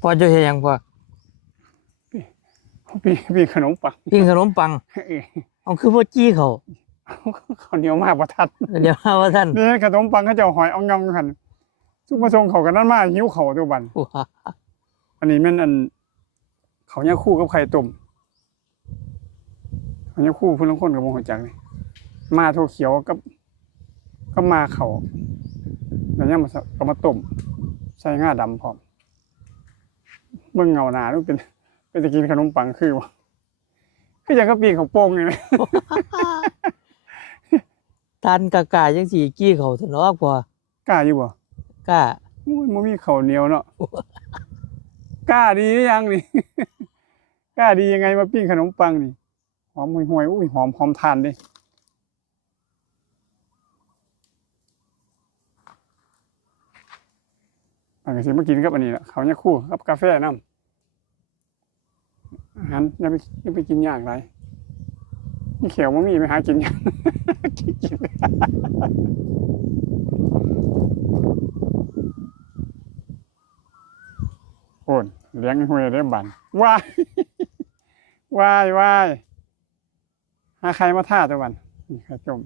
พอจะเห็นยังพอปีขนมปัง ปิ้งขนมปังเอาคือพ่อจี้เขา ข้าวเหนียวมากประทัด เดี๋ยวว่าท่าน นี่ขนมปังเขาจะหอยเอางองหันซุปมาทรงเขากันนั่นมาหิวเขาตัวบันอันนี้แม่นอันเขาเนี่ยคู่กับไข่ต้มเขาเนี่ยคู่พุ่นลังคนกับวงหัวจักนี่มาโทเขียวก็มาเขาแล้วเนี่ยมาเอามาต้มใส่ง่าดำพร้อมเบิ่งเงาหนาดูเป็นจะกินขนมปังคือวะคืออย่างก็ปีนของโป่งเลย ทานกากายังสีกี้เขาถนอกพอก ล้าอยู่บ่ กล้า มันมีข้าวเหนียวเนาะ กล้าดีหรือยังนี่ กล้าดียังไงมาปิ้งขนมปังนี่หอมห่วยๆอุ้ยหอมทานดิอันนี้สิมากินกับอันนี้แหละเขาเนี่ยคู่กับกาแฟน้ำอาหารอย่าไปกินยากไรนี่เขียวมันมีไปหากินยาก กินโอนเลี้ยงห้วยได้บันว้าย ว้ายหาใครมาท่าตะวันนี่ไข่ต้ม